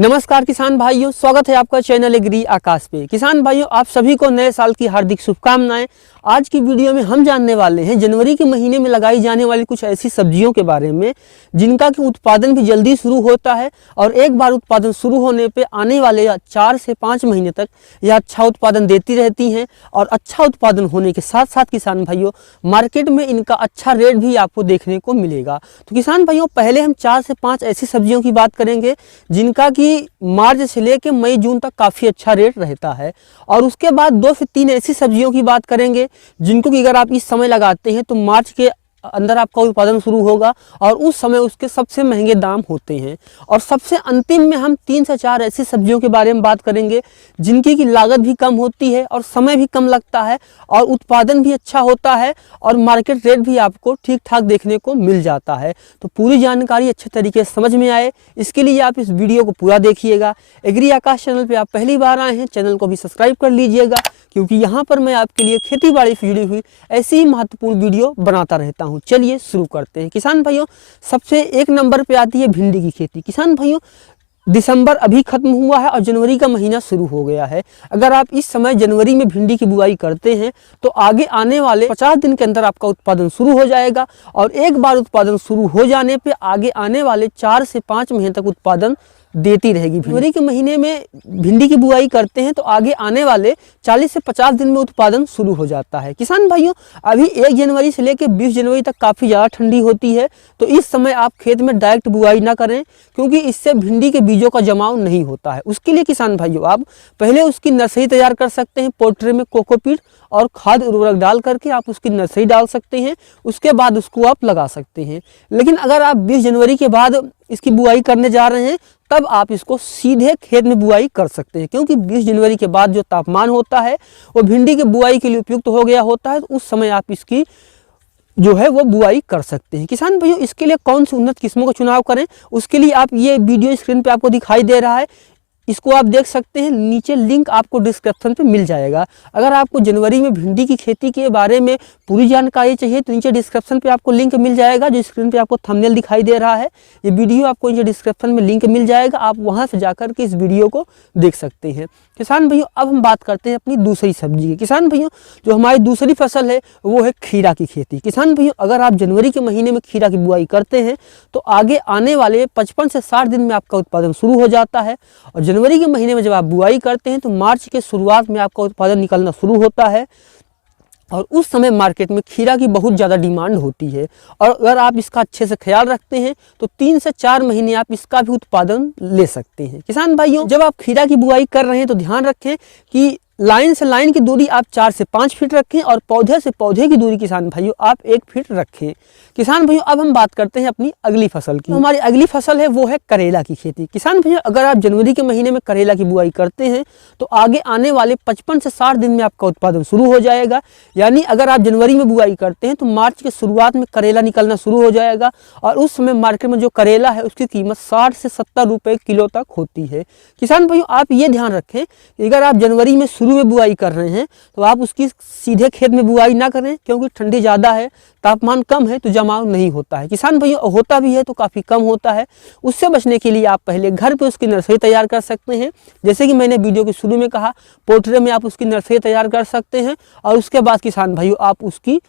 नमस्कार किसान भाइयों, स्वागत है आपका चैनल एग्री आकाश पे। किसान भाइयों, आप सभी को नए साल की हार्दिक शुभकामनाएं। आज की वीडियो में हम जानने वाले हैं जनवरी के महीने में लगाई जाने वाली कुछ ऐसी सब्जियों के बारे में जिनका कि उत्पादन भी जल्दी शुरू होता है और एक बार उत्पादन शुरू होने पे आने वाले 4 से 5 महीने तक यह अच्छा उत्पादन देती रहती हैं। और अच्छा उत्पादन होने के साथ साथ किसान भाइयों, मार्केट में इनका अच्छा रेट भी आपको देखने को मिलेगा। तो किसान भाइयों, पहले हम 4 से 5 ऐसी सब्जियों की बात करेंगे जिनका कि मार्च से लेकर मई जून तक काफ़ी अच्छा रेट रहता है। और उसके बाद 2 से 3 ऐसी सब्जियों की बात करेंगे जिनको कि अगर आप इस समय लगाते हैं तो मार्च के अंदर आपका उत्पादन शुरू होगा और उस समय उसके सबसे महंगे दाम होते हैं। और सबसे अंतिम में हम 3 से 4 ऐसी सब्जियों के बारे में बात करेंगे जिनकी की लागत भी कम होती है और समय भी कम लगता है और उत्पादन भी अच्छा होता है और मार्केट रेट भी आपको ठीक ठाक देखने को मिल जाता है। तो पूरी जानकारी अच्छे तरीके से समझ में आए, इसके लिए आप इस वीडियो को पूरा देखिएगा। एग्री आकाश चैनल पर आप पहली बार आए हैं, चैनल को भी सब्सक्राइब कर लीजिएगा, क्योंकि यहाँ पर मैं आपके लिए खेती बाड़ी से जुड़ी हुई ऐसी ही महत्वपूर्ण वीडियो बनाता रहता हूँ। चलिए शुरू करते हैं। किसान भाइयों, सबसे 1 नंबर पे आती है भिंडी की खेती। किसान भाइयों, दिसंबर अभी खत्म हुआ है और जनवरी का महीना शुरू हो गया है। अगर आप इस समय जनवरी में भिंडी की बुआई करते हैं तो आगे आने वाले 50 दिन के अंदर आपका उत्पादन शुरू हो जाएगा और एक बार उत्पादन शुरू हो जाने पे आगे आने वाले 4 से 5 महीने तक उत्पादन देती रहेगी। जनवरी के महीने में भिंडी की बुआई करते हैं तो आगे आने वाले 40 से 50 दिन में उत्पादन शुरू हो जाता है। किसान भाइयों, अभी 1 जनवरी से लेकर 20 जनवरी तक काफ़ी ज़्यादा ठंडी होती है, तो इस समय आप खेत में डायरेक्ट बुआई ना करें, क्योंकि इससे भिंडी के बीजों का जमाव नहीं होता है। उसके लिए किसान भाइयों, आप पहले उसकी नर्सरी तैयार कर सकते हैं। पोल्ट्री में कोकोपीट और खाद उर्वरक डाल करके आप उसकी नर्सरी डाल सकते हैं, उसके बाद उसको आप लगा सकते हैं। लेकिन अगर आप 20 जनवरी के बाद इसकी बुआई करने जा रहे हैं तब आप इसको सीधे खेत में बुआई कर सकते हैं, क्योंकि 20 जनवरी के बाद जो तापमान होता है वो भिंडी के बुआई के लिए उपयुक्त हो गया होता है। तो उस समय आप इसकी जो है वो बुआई कर सकते हैं। किसान भाइयों, इसके लिए कौन सी उन्नत किस्मों का चुनाव करें, उसके लिए आप ये वीडियो स्क्रीन पे आपको दिखाई दे रहा है, इसको आप देख सकते हैं। नीचे लिंक आपको डिस्क्रिप्शन पे मिल जाएगा। अगर आपको जनवरी में भिंडी की खेती के बारे में पूरी जानकारी चाहिए तो नीचे डिस्क्रिप्शन पे आपको लिंक मिल जाएगा, जो स्क्रीन पे आपको थंबनेल दिखाई दे रहा है। ये वीडियो आपको नीचे डिस्क्रिप्शन में लिंक मिल जाएगा, आप वहां से जाकर के इस वीडियो को देख सकते हैं। किसान भाइयों, अब हम बात करते हैं अपनी दूसरी सब्जी की। किसान भाइयों, जो हमारी दूसरी फसल है वो है खीरा की खेती। किसान भाइयों, अगर आप जनवरी के महीने में खीरा की बुआई करते हैं तो आगे आने वाले 55 से 60 दिन में आपका उत्पादन शुरू हो जाता है। और जनवरी के महीने में जब आप बुआई करते हैं तो मार्च के शुरुआत में आपका उत्पादन निकलना शुरू होता है और उस समय मार्केट में खीरा की बहुत ज़्यादा डिमांड होती है। और अगर आप इसका अच्छे से ख्याल रखते हैं तो 3 से 4 महीने आप इसका भी उत्पादन ले सकते हैं। किसान भाइयों, जब आप खीरा की बुआई कर रहे हैं तो ध्यान रखें कि लाइन से लाइन की दूरी आप 4 से 5 फीट रखें और पौधे से पौधे की दूरी किसान भाइयों आप 1 फीट रखें। किसान भाइयों, अब हम बात करते हैं अपनी अगली फसल की। हमारी अगली फसल है वो है करेला की खेती। किसान भाइयों, अगर आप जनवरी के महीने में करेला की बुआई करते हैं तो आगे आने वाले 55 से 60 दिन में आपका उत्पादन शुरू हो जाएगा। यानी अगर आप जनवरी में बुआई करते हैं तो मार्च के शुरुआत में करेला निकलना शुरू हो जाएगा और उस समय मार्केट में जो करेला है उसकी कीमत 60 से 70 रुपये किलो तक होती है। किसान भाइयों, आप ये ध्यान रखें कि अगर आप जनवरी में शुरू में बुआई कर रहे हैं तो आप उसकी सीधे खेत में बुआई ना करें, क्योंकि ठंडी ज़्यादा है, तापमान कम है तो जमाव नहीं होता है। किसान भाइयों, होता भी है तो काफ़ी कम होता है। उससे बचने के लिए आप पहले घर पे उसकी नर्सरी तैयार कर सकते हैं। जैसे कि मैंने वीडियो के शुरू में कहा, पोल्ट्री में आप उसकी नर्सरी तैयार कर सकते हैं और उसके बाद किसान भाइयों आप उसकी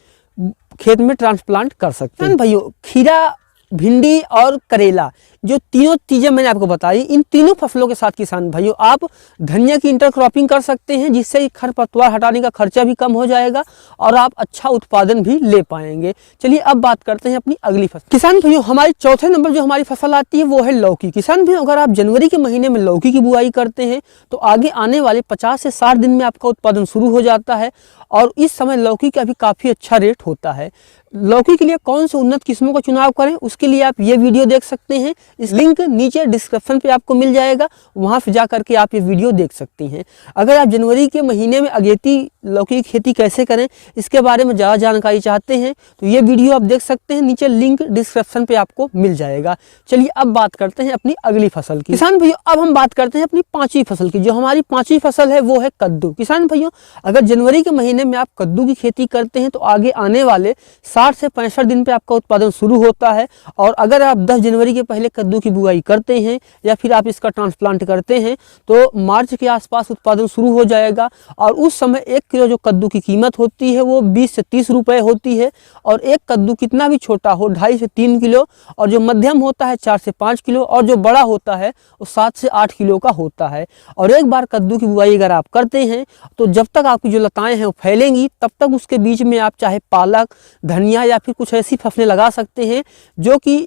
खेत में ट्रांसप्लांट कर सकते हैं। भाइयों, खीरा, भिंडी और करेला, जो तीनों चीज़ें मैंने आपको बताई, इन तीनों फसलों के साथ किसान भाइयों आप धनिया की इंटरक्रॉपिंग कर सकते हैं, जिससे खरपतवार हटाने का खर्चा भी कम हो जाएगा और आप अच्छा उत्पादन भी ले पाएंगे। चलिए अब बात करते हैं अपनी अगली फसल। किसान भाइयों, हमारे चौथे नंबर जो हमारी फसल आती है वो है लौकी। किसान भाइयों, अगर आप जनवरी के महीने में लौकी की बुआई करते हैं तो आगे आने वाले 50 से 60 दिन में आपका उत्पादन शुरू हो जाता है और इस समय लौकी का भी काफ़ी अच्छा रेट होता है। लौकी के लिए कौन से उन्नत किस्मों का चुनाव करें, उसके लिए आप ये वीडियो देख सकते हैं। इस लिंक नीचे डिस्क्रिप्शन पे आपको मिल जाएगा, वहाँ से जा करके आप ये वीडियो देख सकते हैं। अगर आप जनवरी के महीने में अगेती लौकी की खेती कैसे करें इसके बारे में ज़्यादा जानकारी चाहते हैं तो ये वीडियो आप देख सकते हैं, नीचे लिंक डिस्क्रिप्शन पे आपको मिल जाएगा। चलिए अब बात करते हैं अपनी अगली फसल की। किसान भाइयों, अब हम बात करते हैं अपनी 5वीं फसल की। जो हमारी 5वीं फसल है वो है कद्दू। किसान भाइयों, अगर जनवरी के महीने में आप कद्दू की खेती करते हैं तो आगे आने वाले 60 से 65 दिन पे आपका उत्पादन शुरू होता है। और अगर आप 10 जनवरी के पहले कद्दू की बुआई करते हैं या फिर आप इसका ट्रांसप्लांट करते हैं तो मार्च के आसपास उत्पादन शुरू हो जाएगा। और उस समय 1 किलो जो कद्दू की कीमत होती है वो 20 से 30 रुपये होती है। और एक कद्दू कितना भी छोटा हो 2.5 से 3 किलो, और जो मध्यम होता है 4 से 5 किलो, और जो बड़ा होता है वो 7 से 8 किलो का होता है। और एक बार कद्दू की बुआई अगर आप करते हैं तो जब तक आपकी जो लताएं हैं वो फैलेंगी तब तक उसके बीच में आप चाहे पालक, धनिया या फिर कुछ ऐसी फसलें लगा सकते हैं जो कि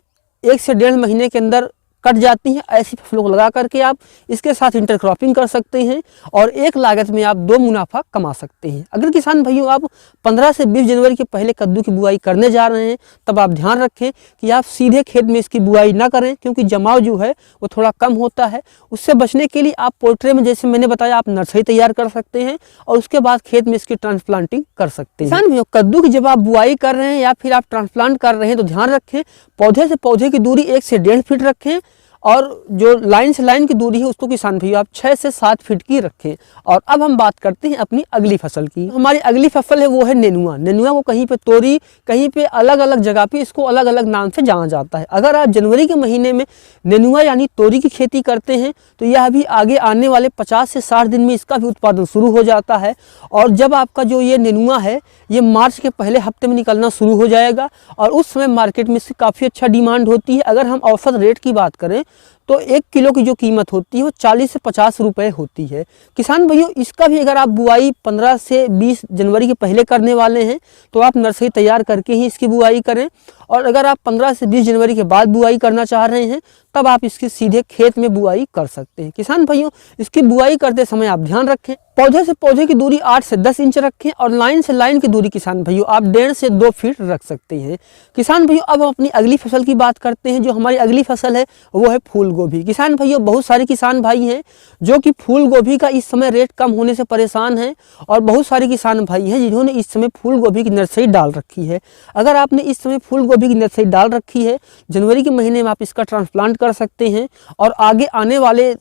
1 से 1.5 महीने के अंदर कट जाती हैं। ऐसी फसलों को लगा करके आप इसके साथ इंटरक्रॉपिंग कर सकते हैं और एक लागत में आप 2 मुनाफा कमा सकते हैं। अगर किसान भाइयों आप 15 से 20 जनवरी के पहले कद्दू की बुआई करने जा रहे हैं तब आप ध्यान रखें कि आप सीधे खेत में इसकी बुआई ना करें, क्योंकि जमाव जो है वो थोड़ा कम होता है। उससे बचने के लिए आप पोल्ट्री में, जैसे मैंने बताया, आप नर्सरी तैयार कर सकते हैं और उसके बाद खेत में इसकी ट्रांसप्लांटिंग कर सकते हैं। किसान भाइयों, कद्दू की जब आप बुआई कर रहे हैं या फिर आप ट्रांसप्लांट कर रहे हैं तो ध्यान रखें पौधे से पौधे की दूरी 1 से 1.5 फीट रखें, और जो लाइन से लाइन की दूरी है उसको किसान भाइयों आप 6 से 7 फीट की रखें। और अब हम बात करते हैं अपनी अगली फसल की। हमारी अगली फसल है वो है नेनुआ। नेनुआ को कहीं पे तोरी, कहीं पे अलग अलग जगह पे इसको अलग अलग नाम से जाना जाता है। अगर आप जनवरी के महीने में नेनुआ यानी तोरी की खेती करते हैं तो यह भी आगे आने वाले 50 से 60 दिन में इसका भी उत्पादन शुरू हो जाता है। और जब आपका जो ये नेनुआ है ये मार्च के पहले हफ्ते में निकलना शुरू हो जाएगा और उस समय मार्केट में इसकी काफ़ी अच्छा डिमांड होती है। अगर हम औसत रेट की बात करें तो 1 किलो की जो कीमत होती है वो 40 से 50 रुपये होती है। किसान भाइयों, इसका भी अगर आप बुआई 15 से 20 जनवरी के पहले करने वाले हैं तो आप नर्सरी तैयार करके ही इसकी बुआई करें, और अगर आप 15 से 20 जनवरी के बाद बुआई करना चाह रहे हैं तब आप इसकी सीधे खेत में बुआई कर सकते हैं। किसान भाइयों, इसकी बुआई करते समय आप ध्यान रखें पौधे से पौधे की दूरी 8 से 10 इंच रखें और लाइन से लाइन की दूरी किसान भाइयों आप 1.5 से 2 फीट रख सकते हैं। किसान भाइयों, अब हम अपनी अगली फसल की बात करते हैं। जो हमारी अगली फसल है वो है फूल गोभी। किसान भाइयों, बहुत सारे किसान भाई हैं जो कि फूल गोभी का इस समय रेट कम होने से परेशान हैं, और बहुत सारे किसान भाई हैं जिन्होंने इस समय फूल गोभी की नर्सरी डाल रखी है। अगर आपने इस समय फूल गोभी की नर्सरी डाल रखी है, जनवरी के महीने में आप इसका ट्रांसप्लांट कर सकते हैं, और आगे आने वाले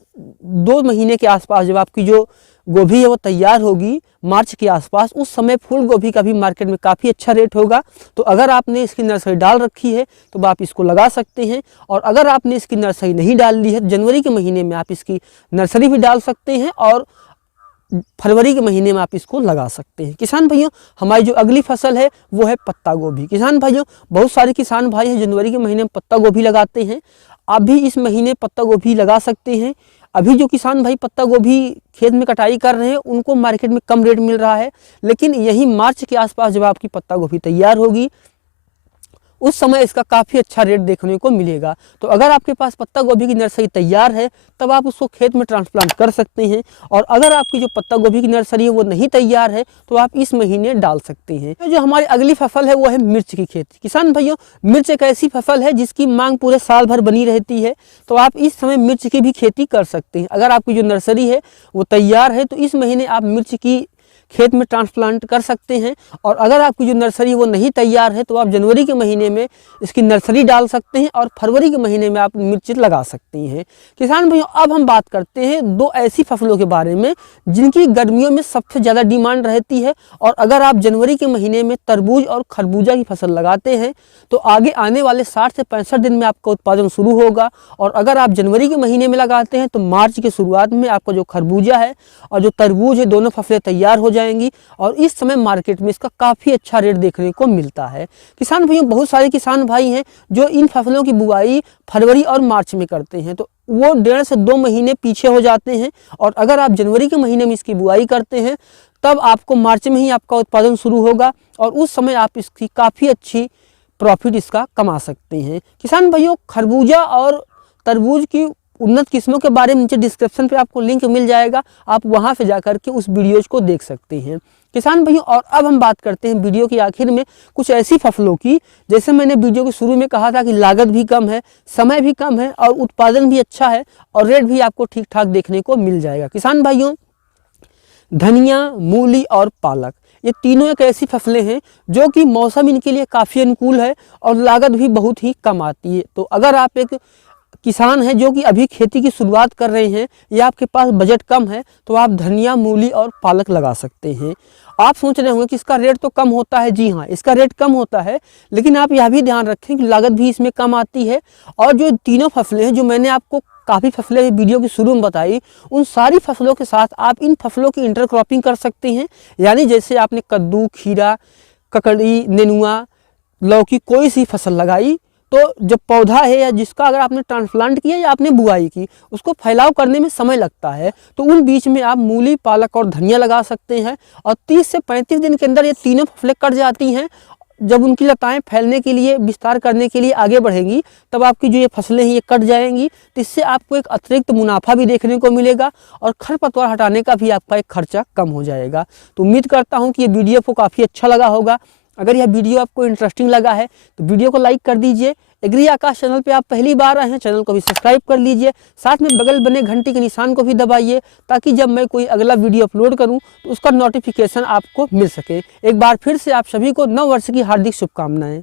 2 महीने के आसपास जब आपकी जो गोभी है वो तैयार होगी मार्च के आसपास, उस समय फूल गोभी का भी मार्केट में काफ़ी अच्छा रेट होगा। तो अगर आपने इसकी नर्सरी डाल रखी है तो आप इसको लगा सकते हैं, और अगर आपने इसकी नर्सरी नहीं डाल ली है तो जनवरी के महीने में आप इसकी नर्सरी भी डाल सकते हैं और फरवरी के महीने में आप इसको लगा सकते हैं। किसान भाइयों, हमारी जो अगली फसल है वो है पत्ता गोभी। किसान भाइयों, बहुत सारे किसान भाई हैं जनवरी के महीने में पत्ता गोभी लगाते हैं। आप भी इस महीने पत्ता गोभी लगा सकते हैं। अभी जो किसान भाई पत्ता गोभी खेत में कटाई कर रहे हैं उनको मार्केट में कम रेट मिल रहा है, लेकिन यही मार्च के आसपास जब आपकी पत्ता गोभी तैयार होगी उस समय इसका काफ़ी अच्छा रेट देखने को मिलेगा। तो अगर आपके पास पत्ता गोभी की नर्सरी तैयार है तब आप उसको खेत में ट्रांसप्लांट कर सकते हैं, और अगर आपकी जो पत्ता गोभी की नर्सरी है वो नहीं तैयार है तो आप इस महीने डाल सकते हैं। तो जो हमारी अगली फसल है वो है मिर्च की खेती। किसान भाइयों, मिर्च एक ऐसी फसल है जिसकी मांग पूरे साल भर बनी रहती है, तो आप इस समय मिर्च की भी खेती कर सकते हैं। अगर आपकी जो नर्सरी है वो तैयार है तो इस महीने आप मिर्च की खेत में ट्रांसप्लांट कर सकते हैं, और अगर आपकी जो नर्सरी वो नहीं तैयार है तो आप जनवरी के महीने में इसकी नर्सरी डाल सकते हैं और फरवरी के महीने में आप मिर्च लगा सकते हैं। किसान भाइयों, अब हम बात करते हैं 2 ऐसी फसलों के बारे में जिनकी गर्मियों में सबसे ज़्यादा डिमांड रहती है, और अगर आप जनवरी के महीने में तरबूज और खरबूजा की फसल लगाते हैं तो आगे आने वाले 60 से 65 दिन में आपका उत्पादन शुरू होगा, और अगर आप जनवरी के महीने में लगाते हैं तो मार्च की शुरुआत में आपका जो खरबूजा है और जो तरबूज है दोनों फसलें तैयार हो जाएंगी, और इस समय मार्केट में इसका काफ़ी अच्छा रेट देखने को मिलता है। किसान भाइयों, बहुत सारे किसान भाई हैं जो इन फसलों की बुआई फरवरी और मार्च में करते हैं, तो वो 1.5 से 2 महीने पीछे हो जाते हैं, और अगर आप जनवरी के महीने में इसकी बुआई करते हैं तब आपको मार्च में ही आपका उत्पादन शुरू होगा, और उस समय आप इसकी काफ़ी अच्छी प्रॉफिट इसका कमा सकते हैं। किसान भाइयों, खरबूजा और तरबूज की उन्नत किस्मों के बारे में नीचे डिस्क्रिप्शन पे आपको लिंक मिल जाएगा, आप वहां से जाकर के उस वीडियोज को देख सकते हैं। किसान भाइयों, और अब हम बात करते हैं वीडियो के आखिर में कुछ ऐसी फसलों की, जैसे मैंने वीडियो के शुरू में कहा था कि लागत भी कम है, समय भी कम है और उत्पादन भी अच्छा है और रेट भी आपको ठीक ठाक देखने को मिल जाएगा। किसान भाइयों, धनिया, मूली और पालक, ये तीनों एक ऐसी फसलें हैं जो कि मौसम इनके लिए काफ़ी अनुकूल है और लागत भी बहुत ही कम आती है। तो अगर आप एक किसान हैं जो कि अभी खेती की शुरुआत कर रहे हैं या आपके पास बजट कम है तो आप धनिया, मूली और पालक लगा सकते हैं। आप सोच रहे होंगे कि इसका रेट तो कम होता है। जी हाँ, इसका रेट कम होता है, लेकिन आप यह भी ध्यान रखें कि लागत भी इसमें कम आती है। और जो तीनों फसलें हैं जो मैंने आपको काफ़ी फसलें वीडियो की शुरू में बताई, उन सारी फसलों के साथ आप इन फसलों की इंटरक्रॉपिंग कर सकते हैं। यानी जैसे आपने कद्दू, खीरा, ककड़ी, नेनुआ, लौकी कोई सी फसल लगाई, तो जो पौधा है या जिसका अगर आपने ट्रांसप्लांट किया या आपने बुआई की, उसको फैलाव करने में समय लगता है, तो उन बीच में आप मूली, पालक और धनिया लगा सकते हैं। और 30 से 35 दिन के अंदर ये तीनों फसलें कट जाती हैं। जब उनकी लताएं फैलने के लिए, विस्तार करने के लिए आगे बढ़ेंगी, तब आपकी जो ये फसलें हैं ये कट जाएंगी। तो इससे आपको एक अतिरिक्त मुनाफा भी देखने को मिलेगा और खरपतवार हटाने का भी आपका एक खर्चा कम हो जाएगा। तो उम्मीद करता हूँ कि ये वीडियो आपको काफ़ी अच्छा लगा होगा। अगर यह वीडियो आपको इंटरेस्टिंग लगा है तो वीडियो को लाइक कर दीजिए। एग्री आकाश चैनल पे आप पहली बार आए हैं, चैनल को भी सब्सक्राइब कर लीजिए। साथ में बगल बने घंटी के निशान को भी दबाइए, ताकि जब मैं कोई अगला वीडियो अपलोड करूं तो उसका नोटिफिकेशन आपको मिल सके। एक बार फिर से आप सभी को नव वर्ष की हार्दिक शुभकामनाएं।